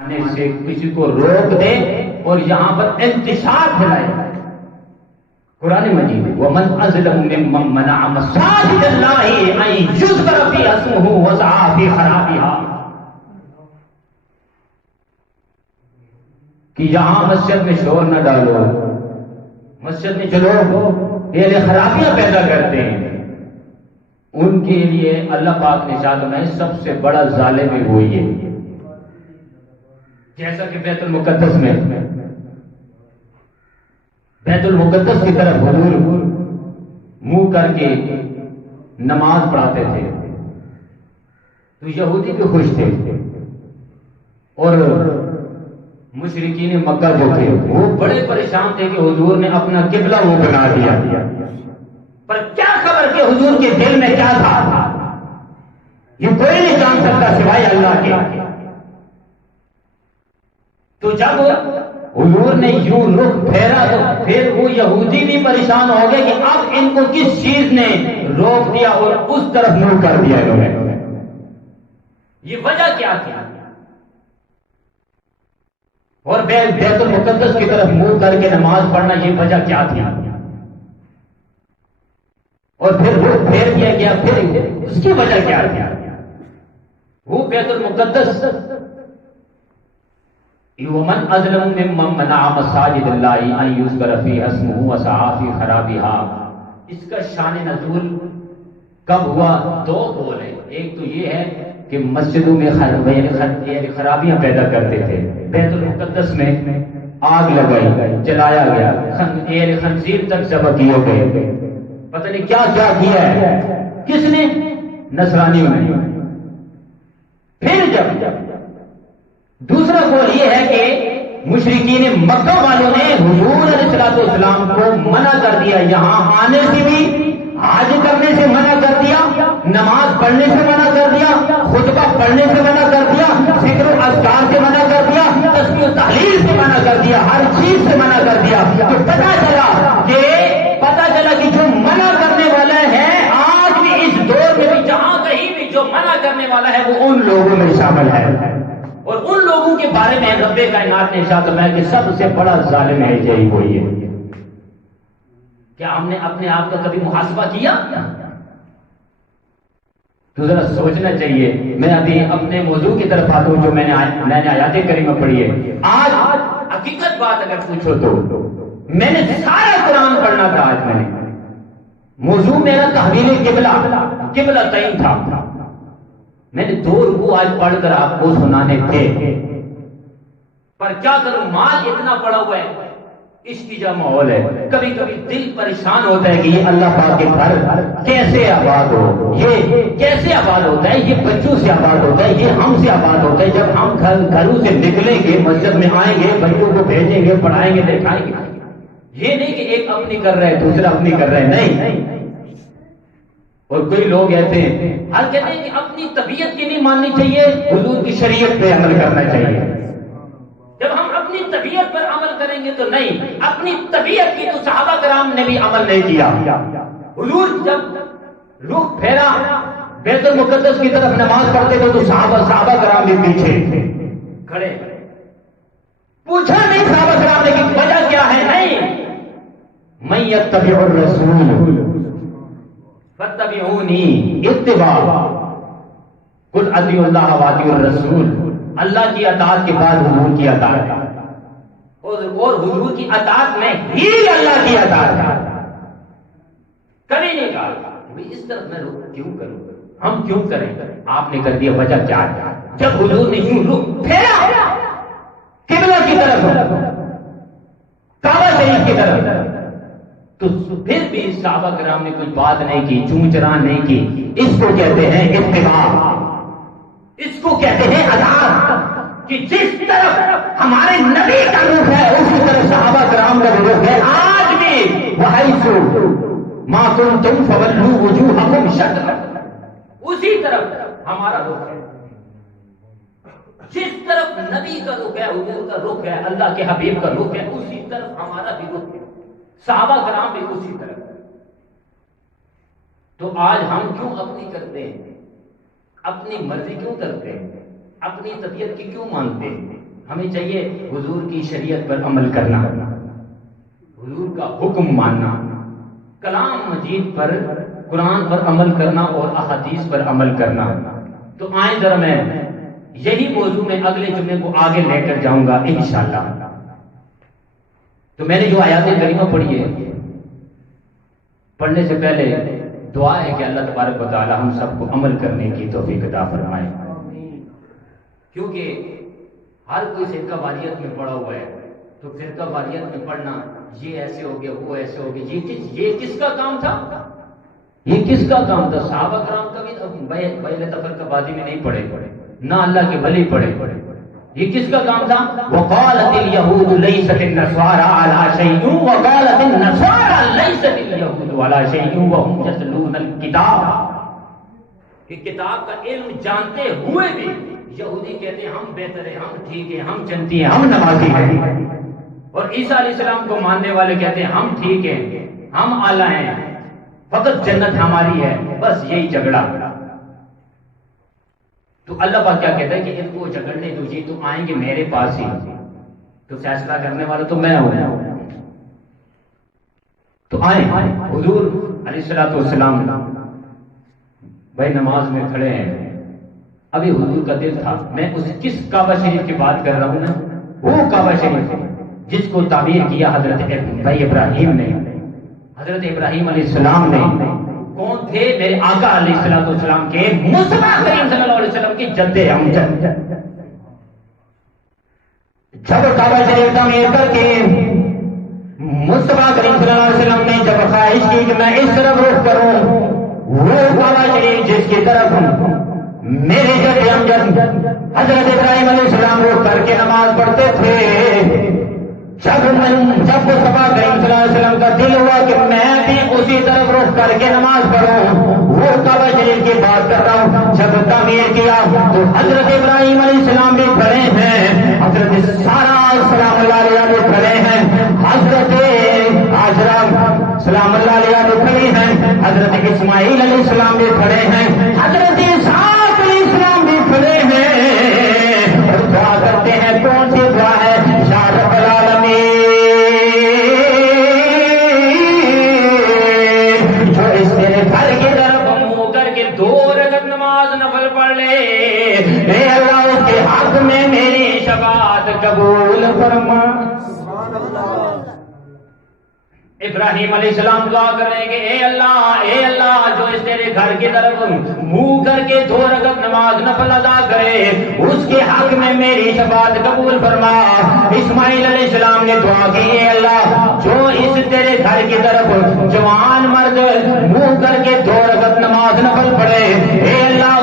سے کسی کو روک دے اور یہاں پر انتشار پھیلائے. قرآن مجید وَمَنْ أَظْلَمُ مِمَّنْ مَنَعَ مَسَاجِدَ اللَّهِ أَنْ يُذْكَرَ فِيهَا اسْمُهُ وَسَعَىٰ فِي خَرَابِهَا. کہ یہاں مسجد میں شور نہ ڈالو. مسجد میں جو لوگ یہ خرابیاں پیدا کرتے ہیں ان کے لیے اللہ پاک نے ارشاد فرمایا سب سے بڑا ظالم ہے وہ یہ. جیسا کہ بیت المقدس میں بیت المقدس کی طرف حضور منہ کر کے نماز پڑھاتے تھے تو یہودی بھی خوش تھے اور مشرکین مکہ جو تھے وہ بڑے پریشان تھے کہ حضور نے اپنا قبلہ وہ بنا دیا. پر کیا خبر کہ حضور کے دل میں کیا تھا یہ کوئی نہیں جان سکتا سوائے اللہ کے. تو جب حضور نے یوں رخ پھیرا تو پھر وہ یہودی بھی پریشان ہو گئے کہ اب ان کو کس چیز نے روک دیا اور اس طرف منہ کر دیا انہوں نے. یہ وجہ کیا تھی؟ اور بیت المقدس کی طرف منہ کر کے نماز پڑھنا یہ وجہ کیا تھی؟ اور پھر وہ پھیر دیا گیا پھر اس کی وجہ کیا تھی؟ وہ بیت المقدس وَمَنْ أَظْلَمُ مِمَّنْ مَنَعَ مَسَاجِدَ اللَّهِ أَنْ يُذْكَرَ فِيهَا اسْمُهُ وَسَعَىٰ فِي خَرَابِهَا. اس کا شان نزول کب ہوا؟ دو قول ہیں. ایک تو یہ ہے کہ مسجدوں میں خرابیاں پیدا کرتے تھے. بیت المقدس میں آگ لگائی جلایا گیا خنزیر تک ذبح کیے گئے. پتہ نہیں کیا کیا کیا ہے کس نے؟ نصرانیوں نے. پھر جب دوسرا قول یہ ہے کہ مشرکین مکہ والوں نے حضور علیہ السلام کو منع کر دیا. یہاں آنے سے بھی حج کرنے سے منع کر دیا, نماز پڑھنے سے منع کر دیا, خطبہ پڑھنے سے منع کر دیا, ذکر و اذکار سے منع کر دیا, تسبیح و تحلیل سے منع کر دیا, ہر چیز سے منع کر دیا. تو پتہ چلا کہ جو منع کرنے والا ہے آج بھی اس دور میں بھی جہاں کہیں بھی جو منع کرنے والا ہے وہ ان لوگوں میں شامل ہے. اور ان لوگوں کے بارے میں رب کائنات نے ارشاد فرمایا کہ سب سے بڑا ظالم ہے یہی وہی ہے. کیا ہم نے اپنے آپ کا کبھی محاسبہ کیا؟ تو ذرا سوچنا چاہیے. میں ابھی اپنے موضوع کی طرف آتا ہوں جو میں نے آیات کریمہ پڑھی ہے. آج حقیقت بات اگر پوچھو تو میں نے سارا قرآن پڑھنا تھا. آج میں نے موضوع میرا تحویل قبلہ تعین تھا. میں نے 2 رکوع آج پڑھ کر آپ کو سنانے تھے پر کیا کروں مال اتنا پڑا ہوا ہے, اشتجا ماحول ہے. کبھی کبھی دل پریشان ہوتا ہے کہ یہ اللہ پاک کے گھر کیسے آباد ہو, یہ کیسے آباد ہوتا ہے, یہ بچوں سے آباد ہوتا ہے, یہ ہم سے آباد ہوتا ہے. جب ہم گھروں سے نکلیں گے مسجد میں آئیں گے بچوں کو بھیجیں گے پڑھائیں گے دکھائیں گے. یہ نہیں کہ ایک اپنی کر رہے دوسرا اپنی کر رہے, نہیں. اور کوئی لوگ ایسے کہتے ہیں کہ اپنی طبیعت کی نہیں ماننی چاہیے, حضور کی شریعت پہ عمل کرنا چاہیے. جب ہم اپنی طبیعت پر عمل کریں گے تو نہیں, اپنی طبیعت کی تو صحابہ کرام نے بھی عمل نہیں کیا. حضور جب رخ پھیرا بیت المقدس کی طرف نماز پڑھتے تھے تو صحابہ کرام بھی پیچھے کھڑے. پوچھا نہیں صحابہ کرام نے کہ وجہ کیا ہے, نہیں. من یتبع الرسول فاتبعونی اتباع قل اطیعوا اللہ واطیعوا الرسول. اللہ کی اطاعت کے بعد حضور کی اطاعت اور حضور کی اطاعت میں ہی اللہ کی اطاعت ہے. کبھی نہیں کہا اس طرف میں رخ کیوں کروں, ہم کیوں کریں. آپ نے کر دیا وجہ کیا ہے. جب حضور نے یوں رخ پھیرا قبلہ کی طرف کعبہ شریف کی طرف تو پھر بھی صحابہ کرام نے کوئی بات نہیں کی, چون چران نہیں کی. اس کو کہتے ہیں اتباع, اس کو کہتے ہیں اطاعت. کہ جس طرف ہمارے نبی کا رخ ہے اسی طرف صحابہ کرام کا رخ ہے. آج بھی وَحَيْثُ مَا كُنْتُمْ فَوَلُّوا وُجُوهَكُمْ شَطْرَهُ, اسی طرف ہمارا رخ ہے. جس طرف نبی کا رخ ہے حضور کا رخ ہے اللہ کے حبیب کا رخ ہے اسی طرف ہمارا بھی رخ ہے. صحابہ کرام بھی اسی طرح. تو آج ہم کیوں اپنی کرتے ہیں, اپنی مرضی کیوں کرتے ہیں, اپنی طبیعت کی کیوں مانتے ہیں. ہمیں چاہیے حضور کی شریعت پر عمل کرنا، حضور کا حکم ماننا، کلام مجید پر، قرآن پر عمل کرنا اور احادیث پر عمل کرنا۔ تو آئیں ذرا میں یہی موضوع میں اگلے جمعے کو آگے لے کر جاؤں گا انشاءاللہ۔ تو میں نے جو آیات کریمہ پڑھی ہے، پڑھنے سے پہلے دعا ہے کہ اللہ تبارک و تعالی ہم سب کو عمل کرنے کی توفیق عطا فرمائے، کیونکہ ہر کوئی فرقہ واریت میں پڑا ہوا ہے، تو فرقہ واریت میں پڑھنا، یہ ایسے ہو گیا، وہ ایسے ہو گیا، یہ کس کا کام تھا؟ یہ کس کا کام تھا؟ صحابہ کرام کا بھی بیل تفرقہ بازی میں نہیں پڑے، نہ اللہ کے ولی پڑے۔ یہ کس کا کام تھا؟ وقالت اليهود ليست النصارى على شيء وقالت النصارى ليست اليهود على شيء وهم يتلون الكتاب۔ کہ کتاب کا علم جانتے ہوئے بھی یہودی کہتے ہیں ہم بہتر ہیں، ہم ٹھیک ہیں، ہم جنتی ہیں، ہم نمازی ہیں، اور عیسیٰ علیہ السلام کو ماننے والے کہتے ہیں ہم ٹھیک ہیں، ہم اعلیٰ ہیں، فقط جنت ہماری ہے۔ بس یہی جھگڑا۔ تو اللہ پاک کیا کہتا ہے کہ ان کو جھگڑنے دیجیے، تو آئیں گے میرے پاس ہی، تو فیصلہ کرنے والا تو میں ہوں۔ تو آئیں، حضور علیہ السلام بھائی نماز میں کھڑے ہیں، ابھی حضور کا دل تھا، میں اس کس کعبہ شریف کی بات کر رہا ہوں نا، وہ کعبہ شریف جس کو تعمیر کیا حضرت بھائی ابراہیم نے، حضرت ابراہیم علیہ السلام نے۔ کون تھے؟ میرے آقا علیہ السلام کے، مصطفیٰ کریم صلی اللہ علیہ وسلم کے جد امجد۔ جب کعبہ شریف تعمیر کر کے مصطفیٰ کریم صلی اللہ علیہ وسلم نے جب خواہش کی کہ میں اس طرف رخ کروں، وہ کعبہ شریف جس کی طرف میرے جد امجد حضرت ابراہیم علیہ السلام رخ کر کے نماز پڑھتے تھے، جب مصطفیٰ کریم صلی اللہ علیہ وسلم کا دل ہوا کہ میں بھی اسی طرف رخ کر کے نماز پڑھوں، وہ کعبہ شریف کی بات کر رہا ہوں، جب تعمیر کیا تو حضرت ابراہیم علیہ السلام بھی کھڑے ہیں، حضرت سارا سلام اللہ علیہ بھی کھڑے ہیں، حضرت ہاجرہ سلام اللہ علیہ بھی کھڑی ہیں، حضرت اسماعیل علیہ السلام بھی کھڑے ہیں، حضرت اسحاق علیہ السلام بھی کھڑے ہیں، اور دعا کرتے ہیں۔ کون سی دعا ہے؟ یا رب العالمین، جو اس تیرے گھر کی طرف منہ کر کے 2 رکعت نماز نفل پڑھ لے، اے اللہ اس کے حق میں میری شفاعت قبول فرما۔ ابراہیم علیہ السلام دعا کر رہے ہیں کہ اے اللہ جو اس تیرے گھر کی طرف منہ کر کے 2 رکعت نماز نفل ادا کرے، اس کے حق میں میری شفاعت قبول فرما۔ اسماعیل علیہ السلام نے دعا کی، اے اللہ جو اس تیرے گھر کی طرف جوان مرد منہ کر کے 2 رکعت نماز نفل پڑھے، اے اللہ